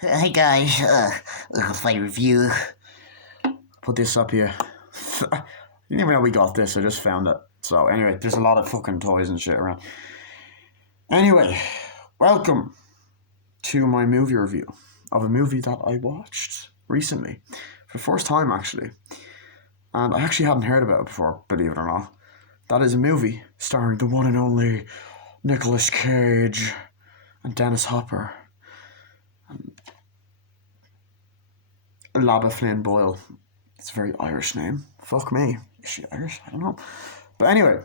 Hey guys, my review. Put this up here. I didn't even know we got this. I just found it. So anyway, there's a lot of fucking toys and shit around. Anyway, welcome to my movie review of a movie that I watched recently for the first time actually, and I actually hadn't heard about it before. Believe it or not, that is a movie starring the one and only Nicolas Cage and Dennis Hopper and Laba Flynn Boyle. It's a very Irish name. Fuck me. Is she Irish? I don't know. But anyway,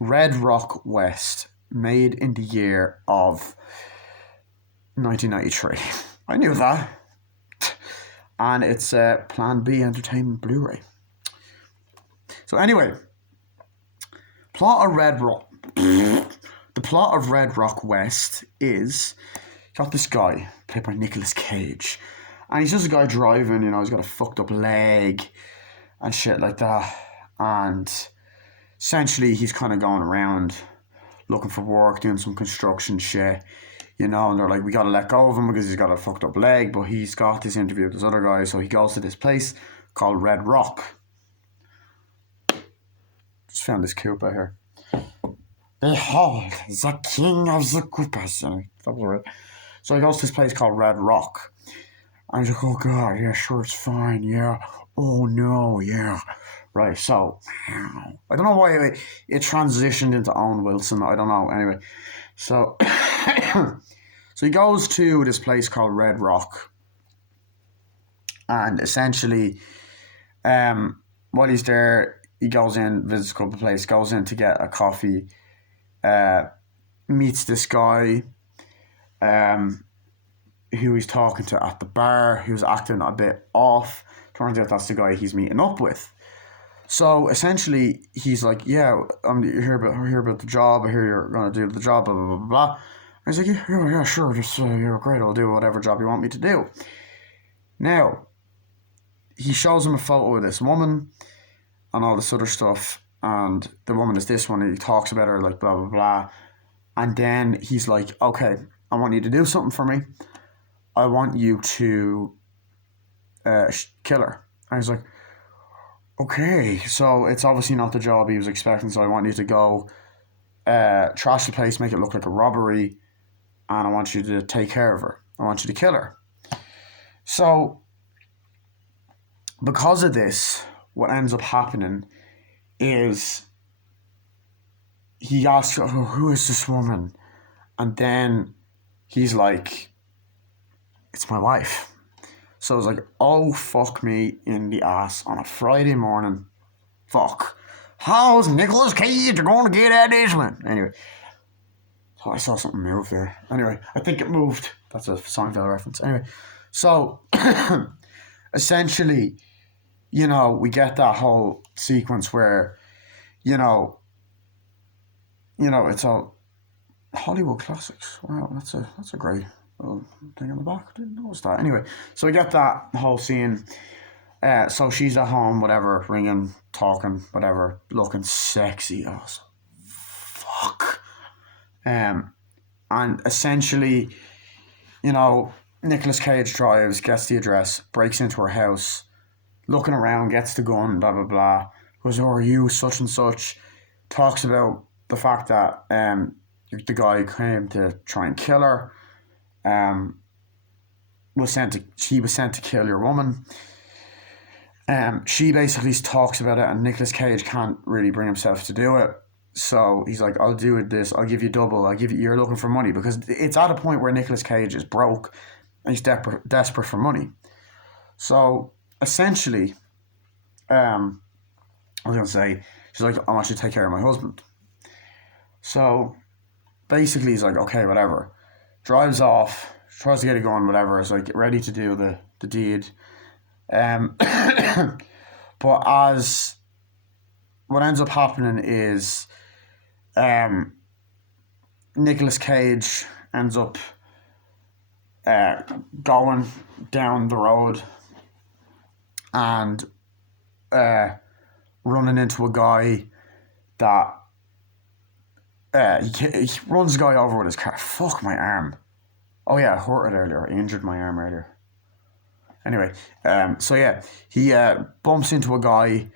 Red Rock West, made in the year of 1993. I knew that. And it's Plan B Entertainment Blu-ray. So anyway, plot of Red Rock. The plot of Red Rock West is got this guy played by Nicolas Cage, and he's just a guy driving. You know, he's got a fucked up leg and shit like that, and essentially he's kind of going around looking for work, doing some construction shit, you know, and they're like, we gotta let go of him because he's got a fucked up leg, but he's got this interview with this other guy, so he goes to this place called Red Rock. Just found this Koopa here. Behold, the king of the Koopas. So he goes to this place called Red Rock. And he's like, oh god, yeah, sure, it's fine, yeah. Oh no, yeah. Right, so, I don't know why it transitioned into Owen Wilson, I don't know, anyway. So, so he goes to this place called Red Rock, and essentially, while he's there, he goes in, visits a couple of places, goes in to get a coffee, meets this guy, who he's talking to at the bar, who's acting a bit off. Turns out that's the guy he's meeting up with. So essentially, he's like, "Yeah, I'm here about the job. I hear you're gonna do the job. Blah blah blah blah." And he's like, "Yeah, sure. Just you're great. I'll do whatever job you want me to do." Now, he shows him a photo of this woman and all this other stuff, and the woman is this one. And he talks about her like blah blah blah, and then he's like, "Okay, I want you to do something for me. I want you to kill her." And he's like, okay, so it's obviously not the job he was expecting, so I want you to go trash the place, make it look like a robbery, and I want you to take care of her. I want you to kill her. So, because of this, what ends up happening is he asks, oh, who is this woman? And then he's like, it's my wife. So it's like, oh, fuck me in the ass on a Friday morning. Fuck. How's Nicolas Cage going to get at this one? Anyway, so I saw something move there. Anyway, I think it moved. That's a Seinfeld reference. Anyway, so essentially, you know, we get that whole sequence where, you know, it's all Hollywood classics. Wow, that's a great little thing on the back. I didn't notice that. Anyway, so we get that whole scene. So she's at home, whatever, ringing, talking, whatever, looking sexy as fuck. And essentially, you know, Nicolas Cage drives, gets the address, breaks into her house, looking around, gets the gun, blah blah blah. Goes, oh, are you such and such? Talks about the fact that the guy came to try and kill her. She was sent to kill your woman. She basically talks about it, and Nicolas Cage can't really bring himself to do it. So he's like, I'll do it this, I'll give you double, you're looking for money. Because it's at a point where Nicolas Cage is broke and he's desperate for money. So essentially, I was going to say, she's like, I want you to take care of my husband. So basically he's like, okay, whatever. Drives off, tries to get it going, whatever. Is like ready to do the deed. But as what ends up happening is Nicolas Cage ends up going down the road and running into a guy that he runs the guy over with his car. Fuck my arm. Oh yeah, I hurt it earlier. I injured my arm earlier. Anyway, so yeah, he bumps into a guy,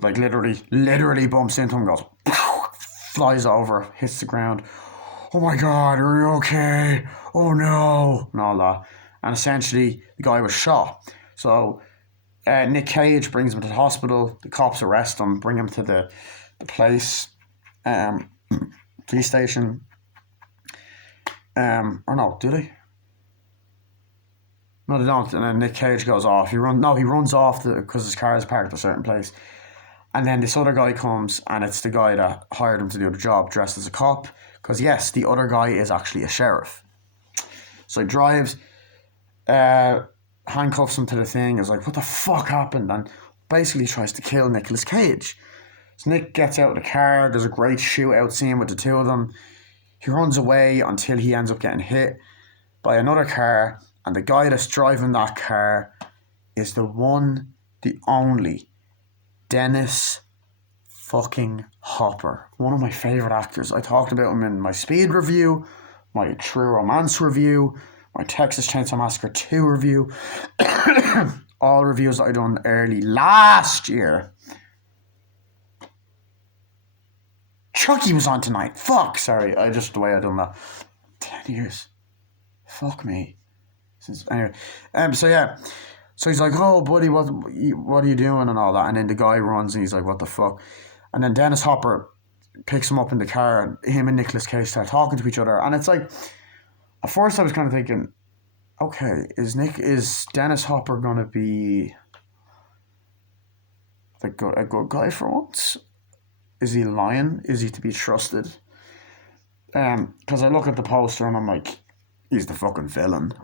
like literally bumps into him, goes, flies over, hits the ground. Oh my god, are you okay? Oh no, and all that. And essentially, the guy was shot. So Nick Cage brings him to the hospital. The cops arrest him, bring him to the place, police station. Or no, do they? No, they don't. And then Nick Cage goes off. He runs off because his car is parked at a certain place. And then this other guy comes, and it's the guy that hired him to do the job, dressed as a cop. Because yes, the other guy is actually a sheriff. So he drives, handcuffs him to the thing. Is like, what the fuck happened? And basically tries to kill Nicolas Cage. So Nick gets out of the car. There's a great shootout scene with the two of them. He runs away until he ends up getting hit by another car. And the guy that's driving that car is the one, the only, Dennis fucking Hopper. One of my favourite actors. I talked about him in my Speed review, my True Romance review, my Texas Chainsaw Massacre 2 review. All reviews that I done early last year. Chucky was on tonight. Fuck, sorry. The way I done that. 10 years. Fuck me. Anyway, so yeah, so he's like, oh buddy, what are you doing and all that, and then the guy runs and he's like, what the fuck, and then Dennis Hopper picks him up in the car, and him and Nicolas Cage start talking to each other, and it's like, at first I was kind of thinking, okay, is Dennis Hopper gonna be a good guy for once? Is he lying? Is he to be trusted? Because I look at the poster and I'm like, he's the fucking villain.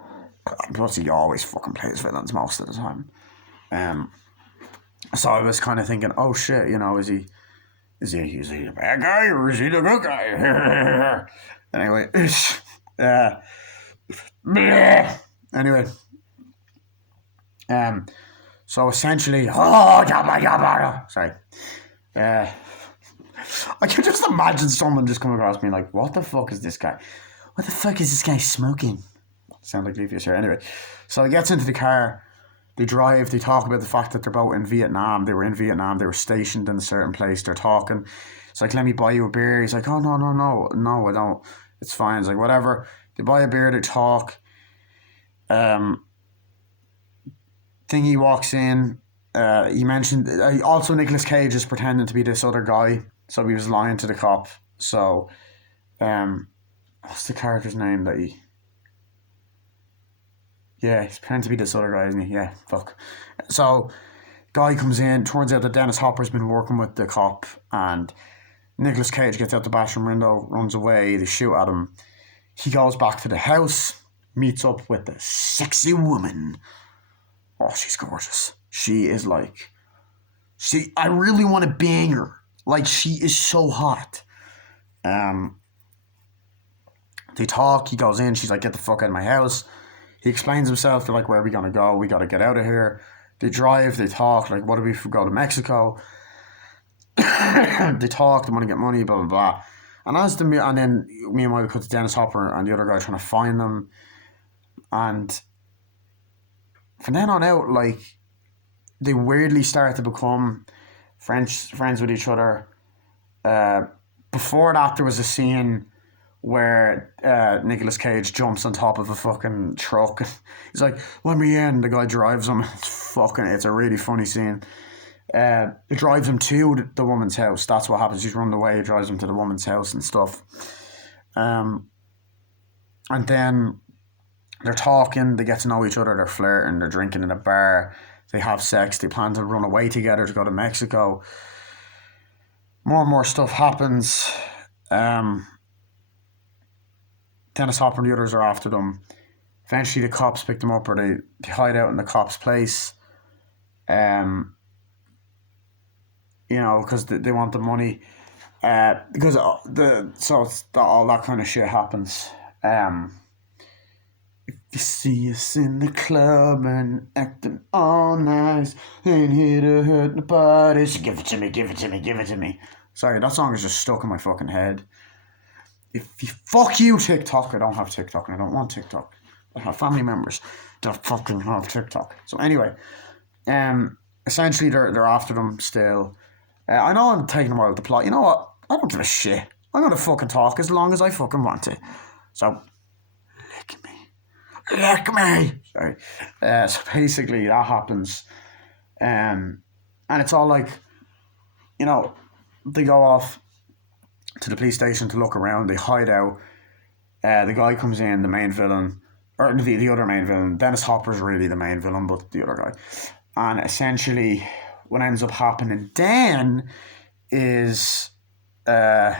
Plus, he always fucking plays villains most of the time. So I was kind of thinking, oh shit, is he the bad guy or is he the good guy? Anyway, anyway, so essentially, sorry, I can just imagine someone just coming across me like, what the fuck is this guy? What the fuck is this guy smoking? Sound like Levius here. Anyway, so he gets into the car, they drive, they talk about the fact that they're both in Vietnam. They were in Vietnam, they were stationed in a certain place, they're talking. It's like, let me buy you a beer. He's like, oh, no, I don't. It's fine. It's like, whatever. They buy a beer, they talk. Thingy walks in. He mentioned, also Nicolas Cage is pretending to be this other guy. So he was lying to the cop. So, what's the character's name that he... Yeah, he's pretending to be this other guy, isn't he? Yeah, fuck. So, guy comes in, turns out that Dennis Hopper's been working with the cop, and Nicolas Cage gets out the bathroom window, runs away, they shoot at him. He goes back to the house, meets up with the sexy woman. Oh, she's gorgeous. She is like... I really want to bang her. Like, she is so hot. They talk, he goes in, she's like, get the fuck out of my house. He explains himself, they're like, where are we going to go? We got to get out of here. They drive, they talk, like, what if we go to Mexico? They talk, they want to get money, blah, blah, blah. And then meanwhile, we cut to Dennis Hopper and the other guy trying to find them. And from then on out, like, they weirdly start to become friends with each other. Before that, there was a scene where Nicolas Cage jumps on top of a fucking truck. He's like, let me in. The guy drives him. It's a really funny scene. It drives him to the woman's house. That's what happens. He's running away. It drives him to the woman's house and stuff. And then they're talking. They get to know each other. They're flirting. They're drinking in a bar. They have sex. They plan to run away together to go to Mexico. More and more stuff happens. Dennis Hopper and the others are after them. Eventually the cops pick them up, or they hide out in the cops' place. Because they want the money. Because all that kind of shit happens. If you see us in the club and acting all nice, ain't here to hurt nobody, so give it to me, give it to me, give it to me. Sorry, that song is just stuck in my fucking head. Fuck you, TikTok. I don't have TikTok and I don't want TikTok. family members that fucking have TikTok. So anyway, essentially they're after them still. I know I'm taking a while with the plot. You know what? I don't give a shit. I'm gonna fucking talk as long as I fucking want to. So, lick me. Lick me! Sorry. So basically that happens. And it's all like, you know, they go off to the police station to look around. They hide out. The guy comes in, the main villain, or the other main villain. Dennis Hopper's really the main villain, but the other guy. And essentially, what ends up happening then is, you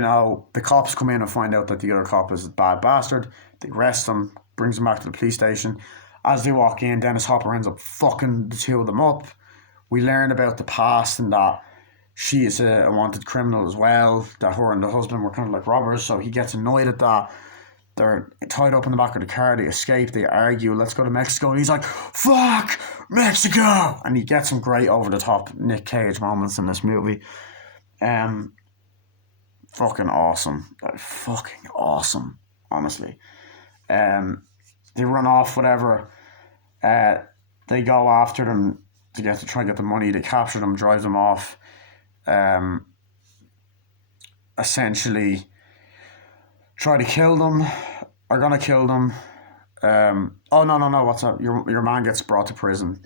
know, the cops come in and find out that the other cop is a bad bastard. They arrest him, brings him back to the police station. As they walk in, Dennis Hopper ends up fucking the two of them up. We learn about the past and that she is a wanted criminal as well, that her and the husband were kind of like robbers, so he gets annoyed at that. They're tied up in the back of the car, they escape, they argue, let's go to Mexico, and he's like, fuck Mexico! And he gets some great over-the-top Nick Cage moments in this movie. Fucking awesome. Fucking awesome, honestly. They run off, whatever. They go after them to try and get the money. They capture them, drive them off. Essentially try to kill them, are gonna kill them. Oh no, what's up? Your man gets brought to prison.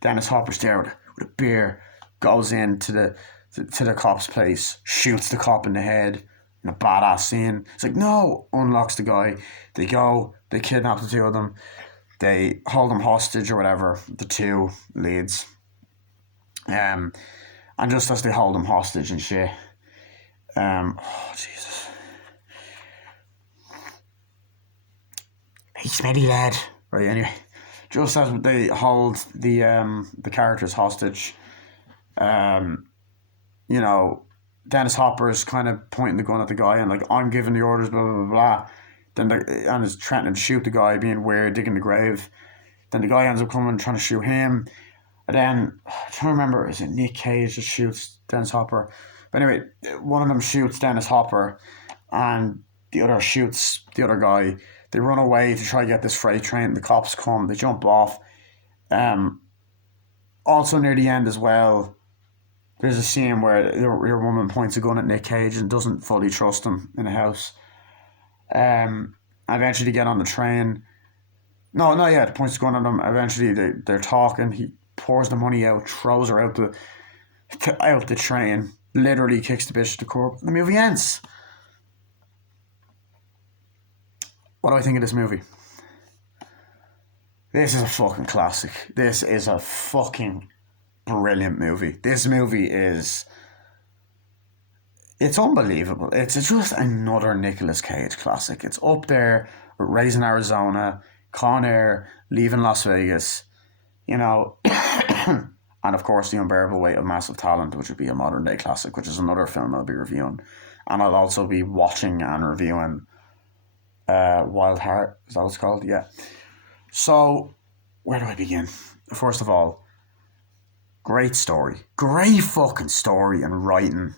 Dennis Hopper's there with a beer, goes into the cop's place, shoots the cop in the head in a badass scene. It's like, no, unlocks the guy. They go, they kidnap the two of them, they hold them hostage or whatever, the two leads. And just as they hold them hostage and shit, oh Jesus. Hey, smelly lad. Right, anyway. Just as they hold the characters hostage, you know, Dennis Hopper's kind of pointing the gun at the guy and like, I'm giving the orders, blah, blah, blah, blah. And is threatening to shoot the guy, being weird, digging the grave. Then the guy ends up coming, trying to shoot him. And then, I'm trying to remember, is it Nick Cage that shoots Dennis Hopper? But anyway, one of them shoots Dennis Hopper and the other shoots the other guy. They run away to try to get this freight train. The cops come, they jump off. Also near the end as well, there's a scene where your woman points a gun at Nick Cage and doesn't fully trust him in the house. Eventually they get on the train. No, not yet. Points a gun at him. Eventually they're talking. He pours the money out, throws her out the train, literally kicks the bitch to the curb. The movie ends. What do I think of this movie? This is a fucking classic. This is a fucking brilliant movie. This movie is... It's unbelievable. It's just another Nicolas Cage classic. It's up there with Raising Arizona, Con Air, Leaving Las Vegas, you know, and of course The Unbearable Weight of Massive Talent, which would be a modern day classic, which is another film I'll be reviewing. And I'll also be watching and reviewing Wild Heart, is that what it's called? Yeah. So, where do I begin? First of all, great story. Great fucking story and writing.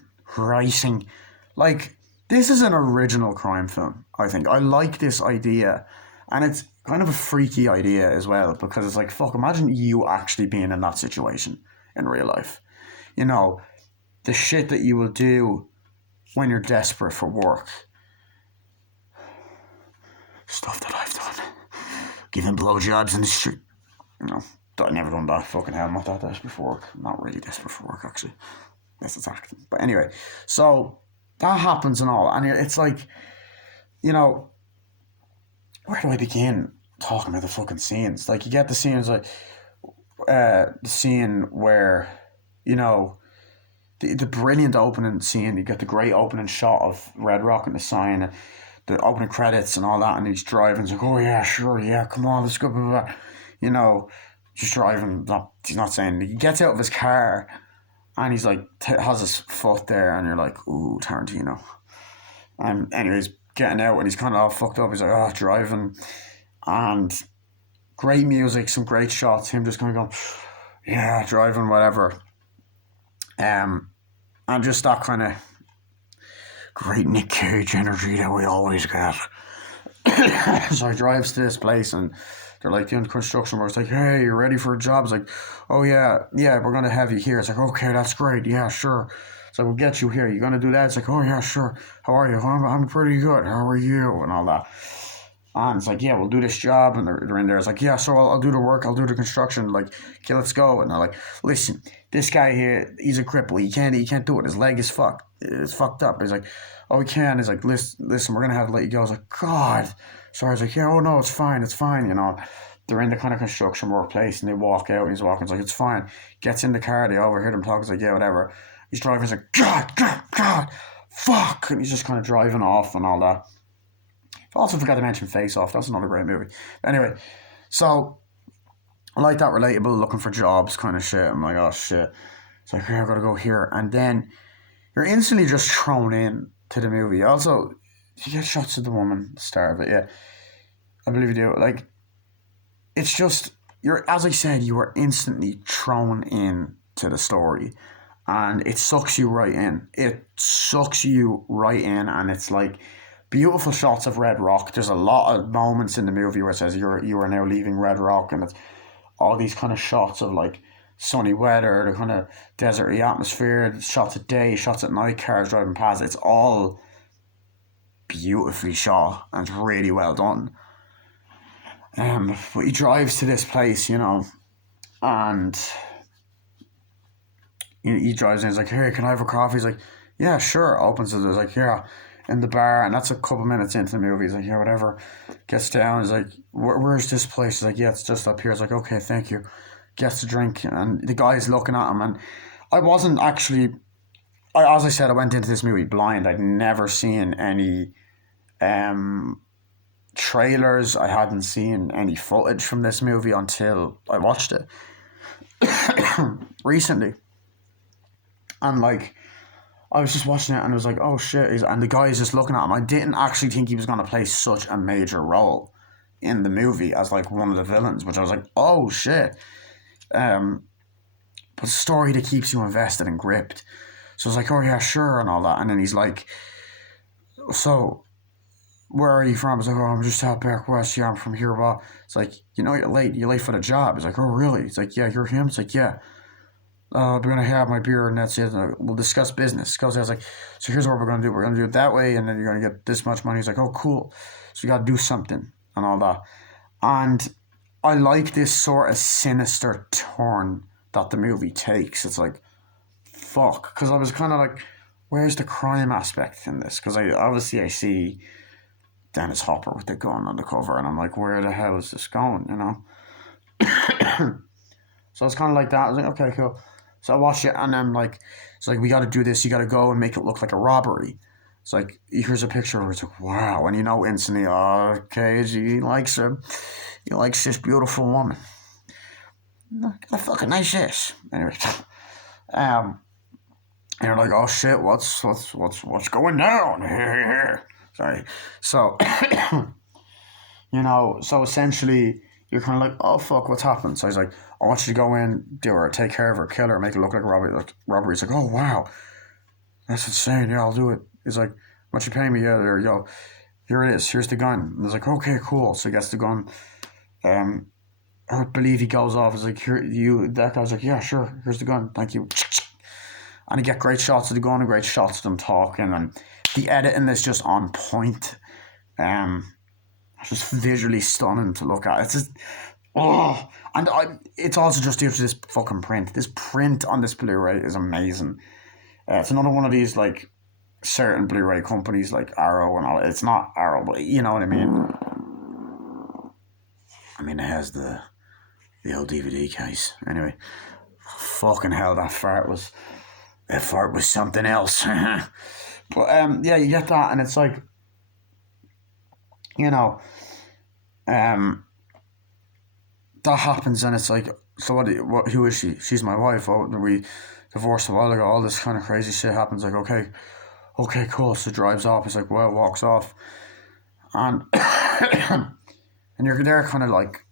Like, this is an original crime film, I think. I like this idea. And it's kind of a freaky idea as well, because it's like, fuck, imagine you actually being in that situation in real life. You know, the shit that you will do when you're desperate for work. Stuff that I've done. Giving blowjobs in the street. You know, I've never done that. Fucking hell, I'm not that desperate for work. I'm not really desperate for work, actually. Yes, it's acting. But anyway, so that happens and all. And it's like, you know, where do I begin talking about the fucking scenes? Like, you get the scenes like, the scene where, you know, the brilliant opening scene. You get the great opening shot of Red Rock and the sign, the opening credits and all that, and he's driving. He's like, oh yeah, sure, yeah, come on, let's go, blah, blah, blah. You know, just driving. He's not saying. He gets out of his car, and he's like, has his foot there, and you're like, ooh, Tarantino. And anyways, getting out, and he's kind of all fucked up. He's like, oh, driving, and great music, some great shots. Him just kind of going, yeah, driving, whatever. And just that kind of great Nick Cage energy that we always get. So he drives to this place and they're like doing construction work. It's like, hey, you ready for a job? It's like, oh yeah, we're gonna have you here. It's like, okay, that's great. Yeah, sure. So we'll get you here. You gonna do that? It's like, oh yeah, sure. How are you? I'm pretty good. How are you? And all that. And it's like, yeah, we'll do this job. And they're in there. It's like, yeah, so I'll do the work. I'll do the construction. Like, okay, let's go. And they're like, listen, this guy here, he's a cripple. He can't do it. His leg is fucked. It's fucked up. He's like, oh, he can. He's like, listen, we're gonna have to let you go. I was like, God. So I was like, yeah, oh no, it's fine. You know. They're in the kind of construction workplace and they walk out and he's walking. It's like, it's fine. Gets in the car. They overhear them talking. It's like, yeah, whatever. He's driving. He's like, God, fuck. And he's just kind of driving off and all that. I also forgot to mention Face Off. That's another great movie. Anyway, so I like that relatable, looking for jobs kind of shit. I'm like, oh shit. It's like, okay, I gotta go here. And then you're instantly just thrown in to the movie. Also, you get shots of the woman, the star of it, yeah. I believe you do. Like, it's just, as I said, you are instantly thrown in to the story. And it sucks you right in. And it's like beautiful shots of Red Rock. There's a lot of moments in the movie where it says you are now leaving Red Rock, and it's all these kind of shots of like sunny weather, the kind of deserty atmosphere, shots at day, shots at night, cars driving past. It's all beautifully shot and it's really well done. But he drives to this place, you know, and he drives in. He's like, hey, can I have a coffee? He's like, yeah, sure. Opens it. He's like, yeah, in the bar. And that's a couple minutes into the movie. He's like, yeah, whatever. Gets down. He's like, where's this place? He's like, yeah, it's just up here. He's like, okay, thank you. Gets a drink. And the guy's looking at him. And I wasn't actually, as I said, I went into this movie blind. I'd never seen any trailers. I hadn't seen any footage from this movie until I watched it recently. And like, I was just watching it and I was like, oh shit. And the guy is just looking at him. I didn't actually think he was going to play such a major role in the movie as like one of the villains, which I was like, oh shit. But a story that keeps you invested and gripped. So I was like, oh yeah, sure, and all that. And then he's like, so where are you from? I was like, oh, I'm just out back west. Yeah, I'm from here. But it's like, you know, you're late for the job. He's like, oh really? He's like, yeah, you're him? It's like, yeah. We're gonna have my beer and that's it. We'll discuss business. Because I was like, so here's what we're gonna do. We're gonna do it that way, and then you're gonna get this much money. He's like, oh cool. So you gotta do something and all that. And I like this sort of sinister turn that the movie takes. It's like, fuck. Because I was kind of like, where's the crime aspect in this? Because I see Dennis Hopper with the gun on the cover, and I'm like, where the hell is this going? You know. So it's kind of like that. I was like, okay, cool. So I watched it, and I'm like, it's like, we got to do this. You got to go and make it look like a robbery. It's like, here's a picture where it's like, wow. And you know instantly, oh, okay, he likes her. He likes this beautiful woman. Got a fucking nice ass. Anyway. And you're like, oh shit, what's going down? Sorry. So, you know, so essentially, you're kind of like, oh fuck, what's happened? So he's like, I want you to go in, do her, take care of her, kill her, make it look like a robbery. He's like, oh wow, that's insane. Yeah, I'll do it. He's like, what you paying me? Yeah, there you go. Here it is. Here's the gun. And he's like, okay, cool. So he gets the gun. I believe he goes off. He's like, here, you. That guy's like, yeah, sure. Here's the gun. Thank you. And you get great shots of the gun and great shots of them talking, and the editing is just on point. Just visually stunning to look at. It's just, oh, and it's also just due to this fucking print. This print on this Blu-ray is amazing. It's another one of these like certain Blu-ray companies like Arrow and all. It's not Arrow, but you know what I mean. I mean, it has the old DVD case. Anyway, fucking hell, that fart was something else. But yeah, you get that, and it's like, you know, that happens, and it's like, so who is she? She's my wife. Oh, we divorced a while ago. All this kind of crazy shit happens. Like, okay, cool. So drives off. He's like, well, walks off, and and you're there, kind of like,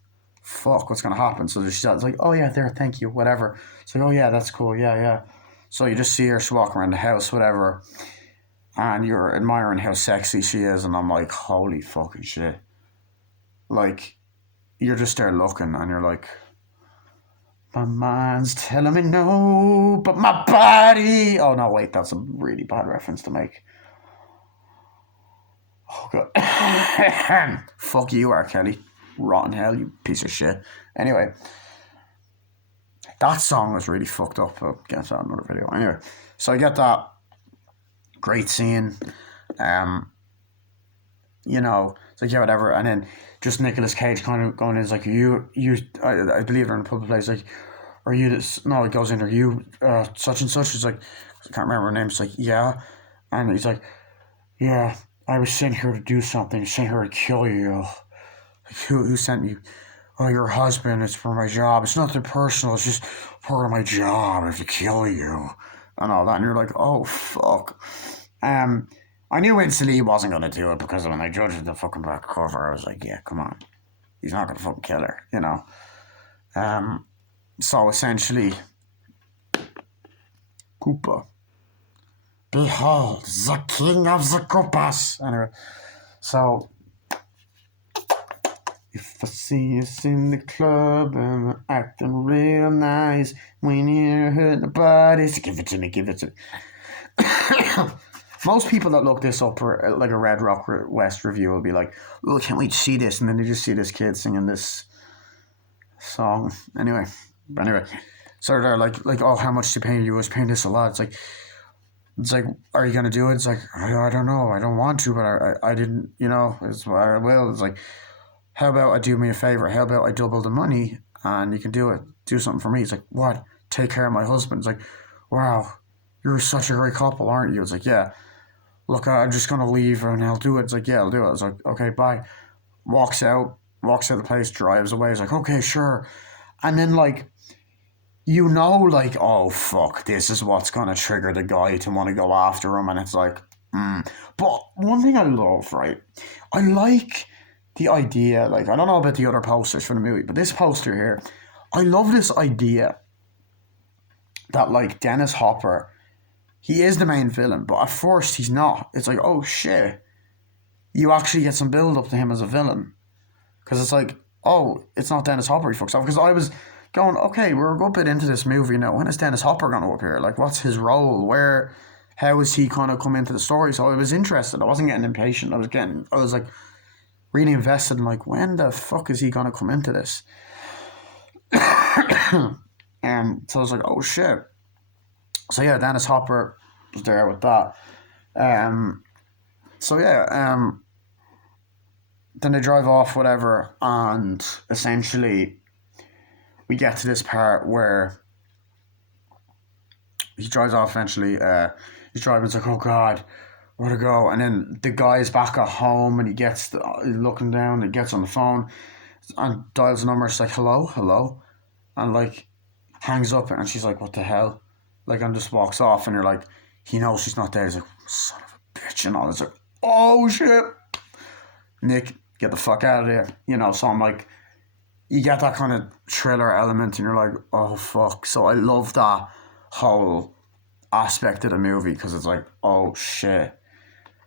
fuck, what's gonna happen? So she's like, oh yeah, there, thank you, whatever. It's like, oh yeah, that's cool, yeah. So you just see her, she walking around the house, whatever, and you're admiring how sexy she is, and I'm like, holy fucking shit. like, you're just there looking and you're like, my mind's telling me no, but my body. Oh no, wait, that's a really bad reference to make. Oh god. Fuck you, R. Kelly. Rotten hell, you piece of shit. Anyway, that song was really fucked up. I'll get to that in another video. Anyway, so I get that. Great scene. You know, it's like, yeah, whatever. And then just Nicolas Cage kind of going in, is like, I believe they're in a public place, like, are you this? No, it goes in, are you such and such? It's like, I can't remember her name. It's like, yeah. And he's like, yeah, I was sent here to do something, sent here to kill you. Like, who sent you? Oh, your husband, it's for my job. It's nothing personal, it's just part of my job, I have to kill you. And all that. And you're like, oh, fuck. I knew instantly he wasn't going to do it, because when I judged the fucking back cover, I was like, yeah, come on. He's not going to fucking kill her, you know. So essentially, Koopa. Behold, the king of the Koopas. Anyway, so if I see us in the club and we're acting real nice, when you're hurting the bodies, give it to me, give it to me. Most people that look this up, or like a Red Rock West review, will be like, oh, can't wait to see this. And then they just see this kid singing this song. Anyway, so they're like, oh, how much to pay you? I was paying this a lot. It's like, are you going to do it? It's like, I don't know. I don't want to, but I didn't, you know, I will. It's like, how about I do me a favor? How about I double the money and you can do it? Do something for me. It's like, what? Take care of my husband. It's like, wow, you're such a great couple, aren't you? It's like, yeah. Look, I'm just going to leave and I'll do it. It's like, yeah, I'll do it. It's like, okay, bye. Walks out of the place, drives away. It's like, okay, sure. And then, like, you know, like, oh, fuck, this is what's going to trigger the guy to want to go after him. And it's like, But one thing I love, right? I like the idea, like, I don't know about the other posters for the movie, but this poster here, I love this idea that, like, Dennis Hopper, he is the main villain, but at first he's not. It's like, oh shit, you actually get some build up to him as a villain. Because it's like, oh, it's not Dennis Hopper he fucks off. Because I was going, okay, we're a good bit into this movie now. When is Dennis Hopper going to appear? Like, what's his role? How is he kind of come into the story? So I was interested. I wasn't getting impatient. I was like really invested in, like, when the fuck is he going to come into this? So I was like, oh shit. So yeah, Dennis Hopper was there with that. So yeah, then they drive off, whatever, and essentially we get to this part where he drives off eventually. He's driving, it's like, oh god, where to go? And then the guy's back at home and he's looking down, he gets on the phone and dials the number. It's like, hello, and like hangs up, and she's like, what the hell? Like, and just walks off, and you're like, he knows she's not there. He's like, son of a bitch, and all. It's like, oh shit, Nick, get the fuck out of there, you know. So I'm like, you get that kind of thriller element, and you're like, oh fuck. So I love that whole aspect of the movie, because it's like, oh shit,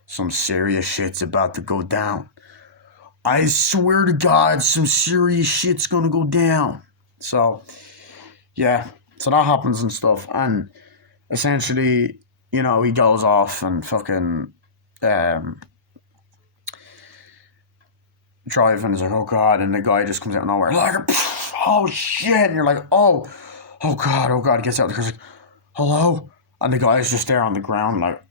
some serious shit's about to go down. I swear to God, some serious shit's gonna go down. So yeah, so that happens and stuff, and essentially, you know, he goes off and fucking driving. Is like, oh god, and the guy just comes out of nowhere, like, oh shit, and you're like, oh god, he gets out of the car, like, hello, and the guy is just there on the ground, like,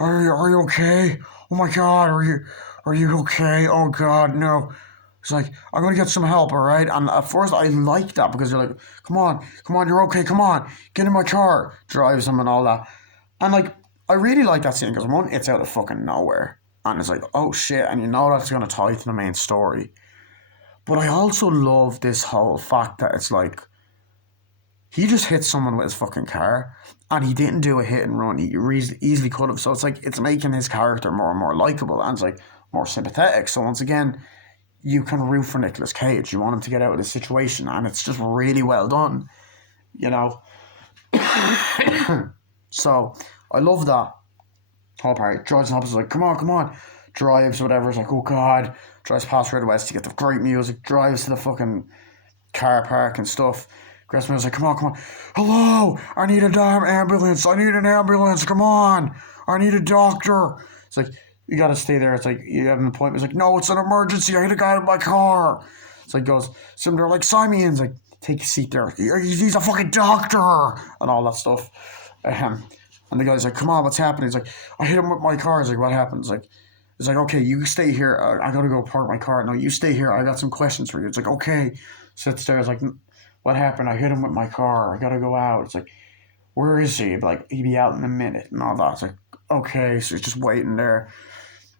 are you okay? Oh my god, are you okay? Oh god, no. It's like, I'm gonna get some help, all right? And at first I like that, because you're like, come on, you're okay, come on, get in my car. Drives him and all that. And like, I really like that scene, because one, it's out of fucking nowhere. And it's like, oh shit, and you know that's gonna tie to the main story. But I also love this whole fact that it's like, he just hit someone with his fucking car, and he didn't do a hit and run. He easily could have. So it's like, it's making his character more and more likable, and it's like more sympathetic. So once again, you can root for Nicolas Cage. You want him to get out of this situation, and it's just really well done, you know. So I love that whole part. George Hobbs is like, come on, drives, whatever. It's like, oh God. Drives past Red West to get the great music. Drives to the fucking car park and stuff. Grabs me, I was like, come on. Hello, I need a damn ambulance. I need an ambulance. Come on. I need a doctor. It's like, you gotta stay there. It's like, you have an appointment. It's like, no, it's an emergency. I hit a guy in my car. It's like, goes, some there like, sign me in. It's like, take a seat there. He's a fucking doctor. And all that stuff. And the guy's like, come on, what's happening? He's like, I hit him with my car. It's like, what happened? It's like, okay, you stay here. I gotta go park my car. No, you stay here. I got some questions for you. It's like, okay. Sits there. It's like, what happened? I hit him with my car. I gotta go out. It's like, where is he? Like, he'd be out in a minute and all that. It's like, okay. So he's just waiting there.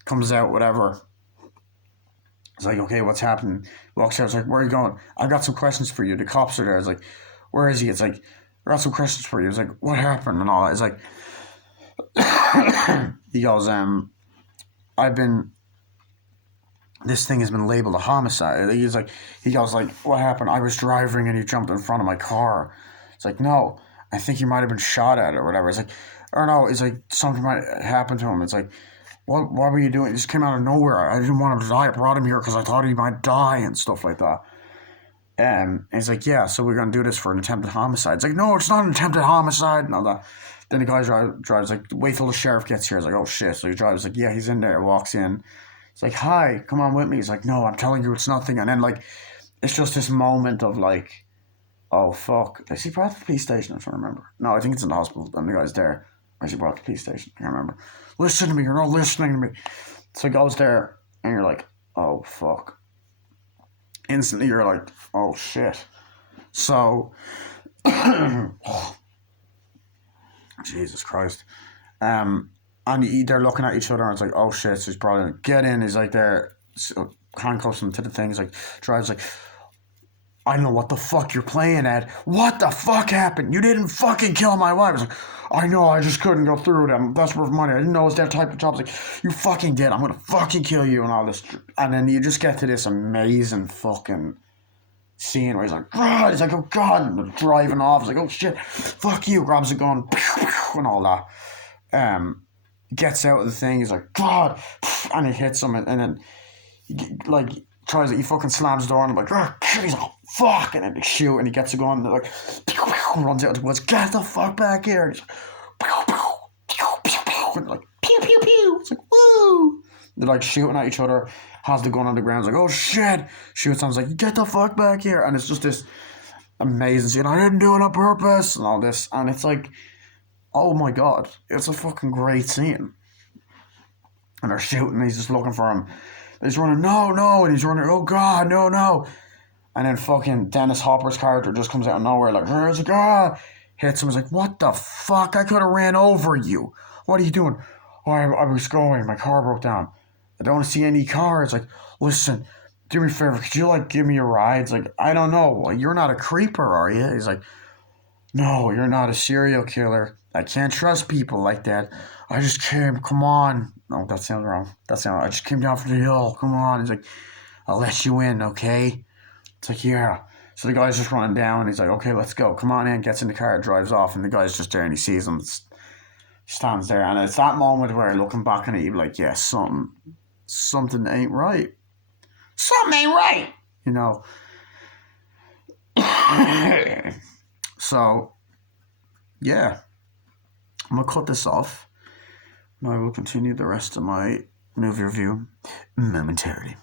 Comes out, whatever. It's like, okay, what's happening? Walks out. It's like, where are you going? I got some questions for you. The cops are there. It's like, where is he? It's like, I got some questions for you. It's like, what happened and all that. It's like, he goes, this thing has been labeled a homicide. He goes like, what happened? I was driving and he jumped in front of my car. It's like, no, I think he might have been shot at or whatever. It's like, or no, it's like something might happen to him. It's like, what were you doing? It just came out of nowhere. I didn't want him to die. I brought him here because I thought he might die and stuff like that. And he's like, yeah, so we're going to do this for an attempted homicide. It's like, no, it's not an attempted homicide and all that. Then the guy drives like, wait till the sheriff gets here. It's like, oh shit. So he drives like, yeah, he's in there, walks in. It's like, hi, come on with me. He's like, no, I'm telling you it's nothing. And then like, it's just this moment of like, oh fuck. Is he brought to the police station? I'm trying to remember. No, I think it's in the hospital. And the guy's there. Or is he brought to the police station? I can't remember. Listen to me, you're not listening to me. So he goes there and you're like, oh fuck. Instantly you're like, oh shit. So Jesus Christ. And they're looking at each other and it's like, oh shit, so he's probably like, get in. He's like there, so handcuffs him to the thing. He's like, drives like, I know what the fuck you're playing at. What the fuck happened? You didn't fucking kill my wife. I was like, I know, I just couldn't go through with him. That's worth money. I didn't know it was that type of job. I was like, you fucking did. I'm gonna fucking kill you and all this. And then you just get to this amazing fucking scene where he's like, God, he's like, oh God, and driving off. He's like, oh shit, fuck you. Grabs a gun, and all that. Gets out of the thing. He's like, God, and he hits him, and then like tries it. He fucking slams the door, and I'm like, oh, he's like, fuck, and then they shoot, and he gets a gun, and they're like, runs out of the woods, get the fuck back here. And he's like, and like, pew pew pew. It's like, woo. They're like shooting at each other. Has the gun on the ground. It's like, oh shit. Shoots him. It's like, get the fuck back here. And it's just this amazing scene. I didn't do it on purpose and all this. And it's like, oh my God, it's a fucking great scene. And they're shooting, and he's just looking for him. He's running, no, and he's running, oh God, no. And then fucking Dennis Hopper's character just comes out of nowhere, like, where's the guy? Hits him, he's like, what the fuck? I could have ran over you. What are you doing? Oh, I was going, my car broke down. I don't see any cars. Like, listen, do me a favor, could you like give me a ride? It's like, I don't know, like, you're not a creeper, are you? He's like, no, you're not a serial killer. I can't trust people like that. I just came, come on. No, that sounds wrong. I just came down from the hill. Come on. He's like, I'll let you in, okay? It's like, yeah. So the guy's just running down. And he's like, okay, let's go. Come on in. Gets in the car, drives off. And the guy's just there and he sees him. Stands there. And it's that moment where looking back on it, you're like, yeah, something ain't right. Something ain't right. You know? So, yeah. I'm going to cut this off. I will continue the rest of my movie review momentarily.